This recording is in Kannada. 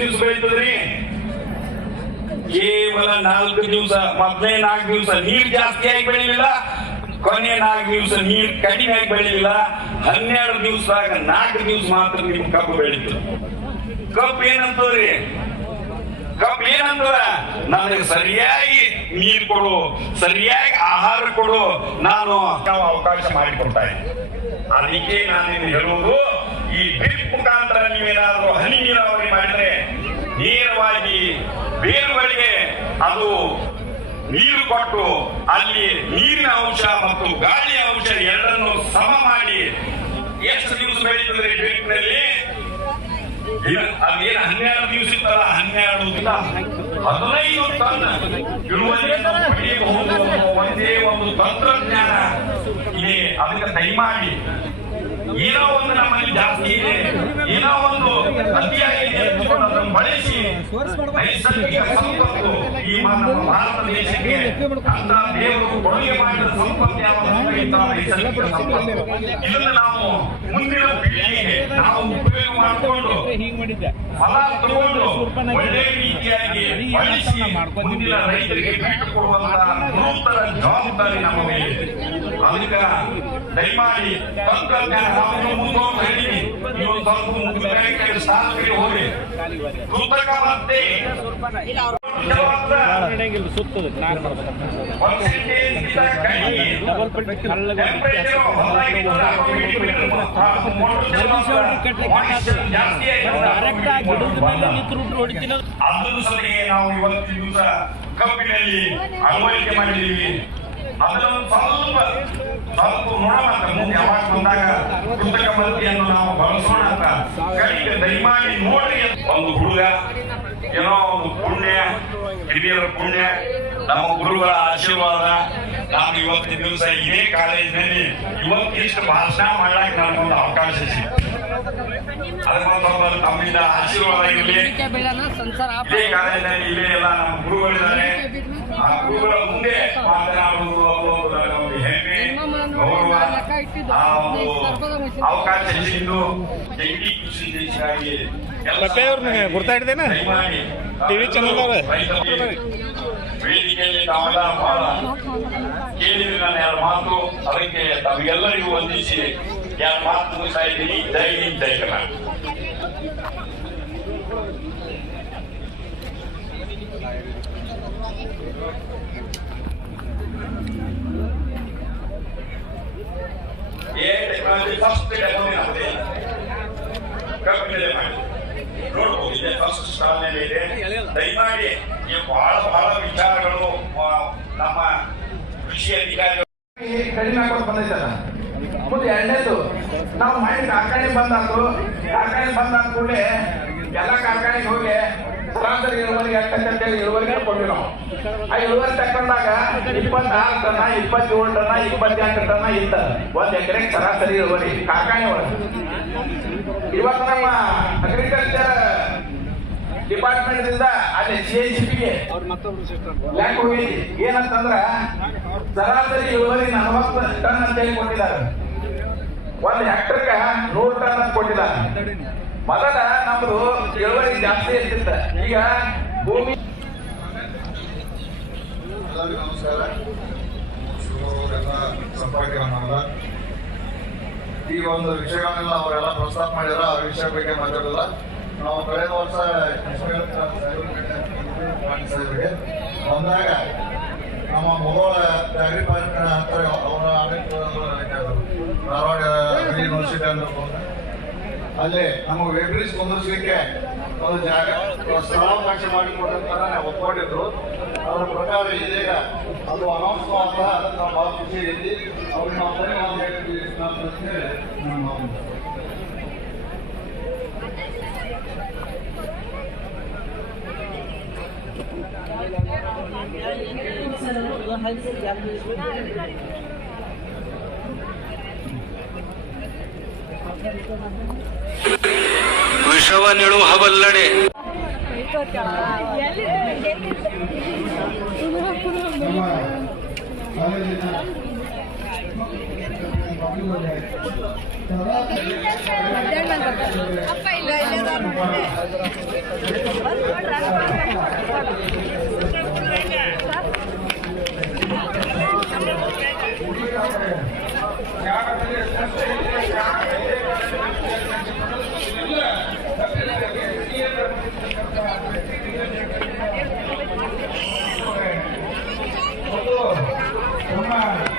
ದಿವಸ ಬೆಳೀತದ್ರಿ? ಕೇವಲ 4 ದಿವಸ. ಮೊದಲೇ 4 ದಿವಸ ನೀರ್ ಜಾಸ್ತಿ ಆಗಿ ಬೆಳಿಲಿಲ್ಲ, ಕೊನೆ 4 ದಿವಸ ನೀರ್ ಕಡಿಮೆ ಆಗಿ ಬೆಳಿಲಿಲ್ಲ. 12 ದಿವಸದಾಗ 4 ದಿವಸ ಮಾತ್ರ ನಿಮ್ ಕಬ್ಬು ಬೆಳೀತು. ಕಬ್ಬು ಏನಂತದ್ರಿ? ಕಬ್ಬು ಏನಂತದ? ನನಗೆ ಸರಿಯಾಗಿ ನೀರು ಕೊಡು, ಸರಿಯಾಗಿ ಆಹಾರ ಕೊಡು, ನಾನು ಅವಕಾಶ ಮಾಡಿಕೊಡ್ತಾ ಇದ್ದೀನಿ. ಅದಕ್ಕೆ ನಾನು ಹೇಳುವುದು, ಈ ಡ್ರಿಪ್ ಮುಖಾಂತರ ನೀವೇನಾದ್ರೂ ಹನಿ ನೀರಾವರಿ ಮಾಡಿದ್ರೆ ನೇರವಾಗಿ ಬೇರುಗಳಿಗೆ ಅದು ನೀರು ಕೊಟ್ಟು ಅಲ್ಲಿ ನೀರಿನ ಅಂಶ ಮತ್ತು ಗಾಳಿಯ ಅಂಶ ಎರಡನ್ನು ಸಮ ಮಾಡಿ ಎಷ್ಟು ದಿವಸ ಬೆಳೀತದೆ ಡ್ರಿಪ್ ನಲ್ಲಿ? ಅದೇನು 12 ದಿವಸ ಇತ್ತಲ್ಲ, 12 ದಿನ 15 ಟನ್ ಇಳುವರಿಯನ್ನು ಪಡೆಯಬಹುದು. ಒಂದೇ ಒಂದು ತಂತ್ರಜ್ಞಾನ ಇದೆ. ಅದಕ್ಕೆ ದಯಮಾಡಿ ಏನೋ ಒಂದು ನಮ್ಮಲ್ಲಿ ಜಾಸ್ತಿ ಇದೆ, ಏನೋ ಒಂದು ಅತಿಯಾಗಿದೆ ಅದನ್ನು ಬಳಸಿ ನೈಸರ್ಗಿಕ ಸಂಪತ್ತು ಈ ನಮ್ಮ ಭಾರತ ದೇಶಕ್ಕೆ ಅಂತ ದೇವರು ಕೊಡುಗೆ ಮಾಡಿದ ಸಂಪತ್ತು ಯಾವುದು? ನೈಸರ್ಗಿಕ ಸಂಪತ್ತು. ಇದನ್ನು ನಾವು ಮುಂದಿನ ಪೀಳಿಗೆಗೆ ನಾವು ಉಪಯೋಗ ಮಾಡಿಕೊಂಡು ಫಲ ತಗೊಂಡು ಒಳ್ಳೆ ರೀತಿಯಾಗಿ ಬಳಸಿ ಮುಂದಿನ ರೈತರಿಗೆ ಬಿಟ್ಟು ಕೊಡುವಂತಹ ನೂತನ ಜವಾಬ್ದಾರಿ ನಮ್ಮ ಮೇಲೆ. ಅದಕ್ಕೆ ದಯಮಾಡಿ ತಂತ್ರಜ್ಞಾನ ಮುಂದೋಗಿ ಹೇಳಿನಿ, ನೀವು ಸ್ವಲ್ಪ ಸ್ಥಾನಕ್ಕೆ ಹೋಗಿ ಕೃತಕ ಮತ್ತೆ ಅದನ್ನು ಸಲಹೆ ನಾವು ಇವತ್ತಿನ ದಿವಸ ಕಬ್ಬಿನಲ್ಲಿ ಅಳವಡಿಕೆ ಮಾಡಿದ್ದೀವಿ. ಅದನ್ನು ಸ್ವಲ್ಪ ನೋಡೋಣ, ಯಾವಾಗ ಬಂದಾಗ ಕೃತಕ ಮತ್ತಿಯನ್ನು ನಾವು ಬಳಸೋಣ ಅಂತ ಕಡೆಗೆ ದಯಮಾಡಿ ನೋಡ್ರಿ. ಒಂದು ಹುಡುಗ ಏನೋ ಒಂದು ಪುಣ್ಯ, ಹಿರಿಯರ ಪುಣ್ಯ, ನಮ್ಮ ಗುರುಗಳ ಆಶೀರ್ವಾದ. ನಾನು ಇವತ್ತಿನ ದಿವಸ ಇದೇ ಕಾಲೇಜಿನಲ್ಲಿ ಇವತ್ತಿಷ್ಟು ಭಾಷಣ ಮಾಡಕ್ಕೆ ನನಗೊಂದು ಅವಕಾಶ ಸಿಕ್ತು. ಅದಕ್ಕೊಂದು ತಮ್ಮಿಂದ ಆಶೀರ್ವಾದ ಇರಲಿ. ಇದೇ ಕಾಲೇಜಿನಲ್ಲಿ ಇಲ್ಲೇ ಎಲ್ಲ ನಮ್ಮ ಗುರುಗಳಿದ್ದಾರೆ. ಆ ಗುರುಗಳ ಮುಂದೆ ಮಾತನಾಡುವುದು ಒಂದು ಹೆಮ್ಮೆ, ಗೌರವ. ಆ ಒಂದು ಅವಕಾಶ ಸಿಕ್ಕಿದ್ದು ಜಂಟಿ ಕೃಷಿ ದೇಶಕ್ಕಾಗಿ ಗುರ್ತಾ ಹಿಡ್ದೇನಾ ಟಿವಿ ಚಾನಲ್ ವೇದಿಕೆಯಲ್ಲಿ ತಾವೆಲ್ಲ ಬಹಳ ಕೇಳಿದ್ರೆ ನಾನು 2 ಮಾತು, ಅದಕ್ಕೆ ತಮಗೆಲ್ಲರಿಗೂ ವಂದಿಸಿ 2 ಮಾತು ಮುಗಿಸ್ತಾ ಇದ್ದೀನಿ. ಜೈ ಹಿಂದ್, ಜೈ ಕರ್ನಾಟಕ. ಟೆಕ್ನಾಲಜಿ ಫಸ್ಟ್ ಟೆಕ್ನಾಲಜಿ ನಮ್ಮದೇ ಕಬ್ಬಿನಲ್ಲಿ ಮಾಡಿ ನೋಡ್ಬೋದು. ಇದೆ ಫಸ್ಟ್ ಸ್ಟಾಲ್ ನಲ್ಲಿ ಇದೆ. ದಯಮಾಡಿ ನೀವು ಬಹಳ ವಿಚಾರಗಳು ನಮ್ಮ ಕೃಷಿ ಅಧಿಕಾರಿಗಳು ಕಡಿಮೆ ಹಾಕೋದು ಬಂದೈತಲ್ಲ. ಮುಂದೆ 2ನೇದು ನಾವು ಮಾಡಿ ಕಾರ್ಖಾನೆ ಬಂದಾದ್ರು. ಕಾರ್ಖಾನೆ ಬಂದಾದ ಕೂಡಲೇ ಎಲ್ಲ ಕಾರ್ಖಾನೆಗೆ ಹೋಗಿ ಸರಾಸರಿ ಇಳುವರಿಗೆ ಅಂತೇಳಿ ಇಳುವರಿಗೆ ಕೊಡ್ತೀವಿ ನಾವು. ಆ ಇಳುವರಿ ತಕೊಂಡಾಗ 26 ಟನ್, 27 ಟನ್, 28 ಟನ್ ಇತ್ತ 1 ಎಕರೆಗೆ ಸರಾಸರಿ ಇಳುವರಿ ಕಾರ್ಖಾನೆ ಒಳಗೆ. ಇವತ್ತು ನಮ್ಮ ಅಗ್ರಿಕಲ್ಚರ್ ಡಿಪಾರ್ಟ್ಮೆಂಟ್ ದಿಂದ ಅಲ್ಲಿ CICPಗೆ ಲ್ಯಾಂಡ್ ಹೋಗಿ ಏನಂತಂದ್ರ ಸರಾಸರಿ ಇಳುವರಿ 40 ಟನ್ ಅಂತೇಳಿ ಕೊಟ್ಟಿದ್ದಾರೆ. 1 ಹೆಕ್ಟರ್ಗೆ 100 ಟನ್ ಅಂತ ಕೊಟ್ಟಿದ್ದಾರೆ. ಮೊದಲ ನಮ್ದು ಇಳುವರಿ ಜಾಸ್ತಿ ಇರ್ತಿತ್ತ, ಈಗ ಭೂಮಿ. ನಮಸ್ಕಾರ. ಸಂಪರ್ಕ ಈ ಒಂದು ವಿಷಯಗಳನ್ನೆಲ್ಲ ಅವರೆಲ್ಲ ಪ್ರಸ್ತಾಪ ಮಾಡಿದಾರ. ಆ ವಿಷಯ ಬಗ್ಗೆ ಮಾತಾಡಲ್ಲ. ನಾವು ಕಳೆದ ವರ್ಷ ಸಾಹೇಬರಿಗೆ ಬಂದಾಗ ನಮ್ಮ ಮೊದಲ ಡೈರಿ ಪಾರ್ಕ್ ಅಂತಾರೆ, ಅವರ ಧಾರವಾಡ ಯೂನಿವರ್ಸಿಟಿ ಅಂತ ಅಲ್ಲಿ ನಮಗೆ ವೇಬ್ರಿಸ್ ಕುಂದಿರ್ಸ್ಲಿಕ್ಕೆ ಒಂದು ಜಾಗ ಸ್ಥಳಾವಕಾಶ ಮಾಡಿಕೊಟ್ಟಂತ ಒಪ್ಕೊಂಡಿದ್ರು. ಅದರ ಪ್ರಕಾರ ಇದೀಗ ಅದು ಅನೌನ್ಸ್ ಮಾಡ್ತಾ ಅದಕ್ಕೆ ನಾವು ಭಾಳ ಖುಷಿ ಐತಿ. ಅವ್ರಿಗೆ ನಾವು ಧನ್ಯವಾದ ಹೇಳ್ತೀವಿ. ವಿಷವ ನಿಳುಹಬಲ್ಲಡೆ ಅಪ್ಪ ಇಲ್ಲ ನಮಸ್ಕಾರ.